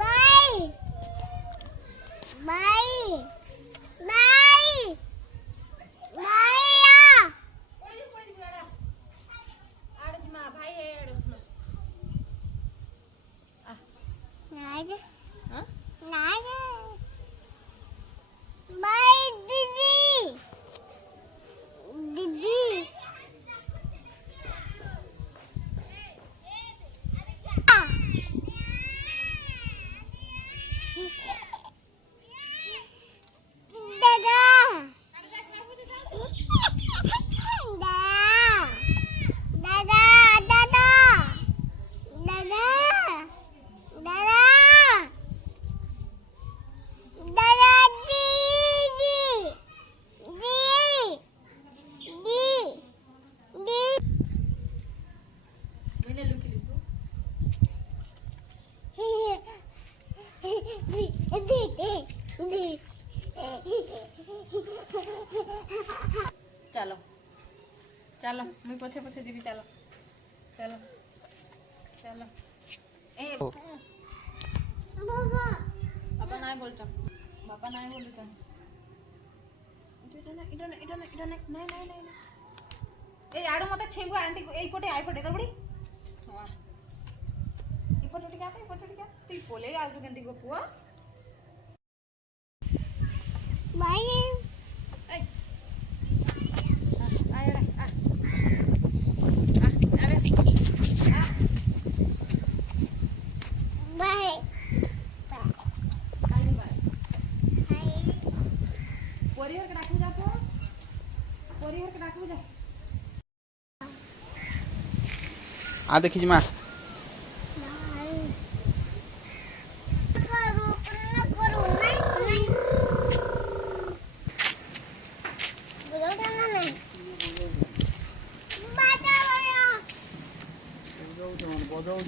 bye bye bye bye आड़समा भाई है आड़समा नागे हां नागे बाय दीदी दीदी दादा दादा दादा दादा दादा दादा दीदी दी दी मैंने लुक लिखो चलो चलो मैं पछे पछे जीवी चलो चलो चलो ए बाबा बाबा नाही बोलतो बाबा नाही बोलतो इधर नाही नाही नाही ए आडू मते छेंगु आंटी एई पटे आई पटे दबड़ी हां ई पटे टिका तू बोले आजु केंती गो पुआ बाय ए आ अरे आ बाय आई बाय हाय परिहर के डाकू जा पो परिहर के डाकू जा आ देखी माँ बजाओ